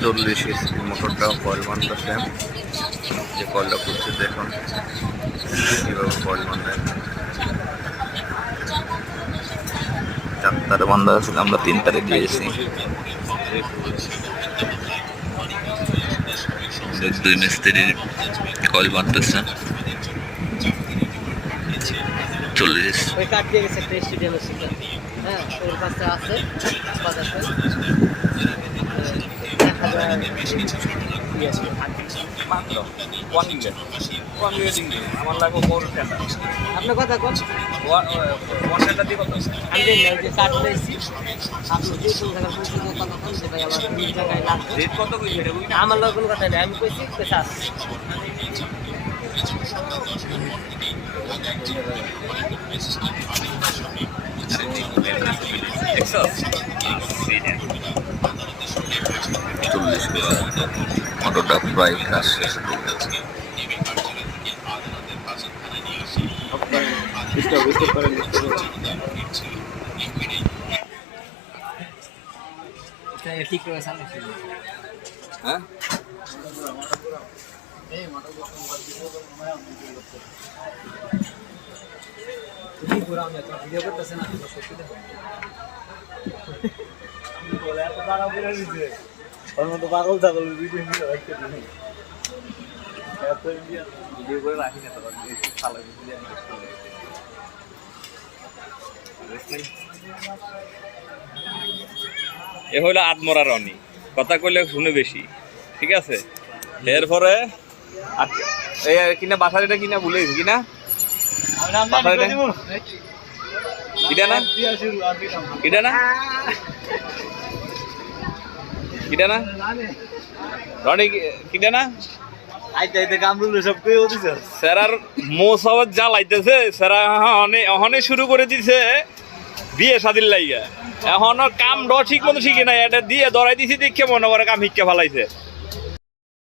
40 HP মোটরটা coil বাঁধতেছে, যে কয়েলটা করছে দেখুন কীভাবে কয়েল বাঁধে। 4 তারে বাঁধা আছে, আমরা 3 তারে দিয়েছি। 2 মিস্ত্রি কয়েল বাঁধতেছে। 40 ওই কাট দিয়ে গেছে একটা স্টেডিয়ামের সাথে। হ্যাঁ, ওর কাছে আছে বাজারে 1000 আমার লাগবে বড় টেন্ডার। আপনার কথা কম ওয়ান টেন্ডার দিয়ে কত? আমি যে কাট দিয়েছি আপনি যে কোন জায়গায় পৌঁছে কথা কম যে ভাই আমার এই জায়গায় লাগবে। রেট কত কইছে এটা বুঝি না? আমার লোক কোনো কথা নেই, আমি কইছি পয়সা আছে। মোটরটা প্রায় কাজ শেষ হয়ে গেছে। ঠিক করে সামনে হ্যাঁ ভিডিও করতেছে না ওর মতো পাগল ছাগল ভিডিও করে রাখি না তো ভালো ভিডিও এ হইলো আত্মরা রনি, কথা কইলে শুনে বেশি, ঠিক আছে। এরপরে এই কিনা বাসার এটা কিনা ভুলে গেছি কিনা কিটা না কিটা না কিটা না রনি কিটা না স্যারার মৌসুমত যা লাইতেছে স্যারা অহনে শুরু করে দিছে বিয়ে শাদির লাইগা। এখন কাম ঠিক মতো শিখে নাই, এটা দিয়ে ধরাই দিছি দেখে মনে করে কাম শিক্ষা ফেলাইছে।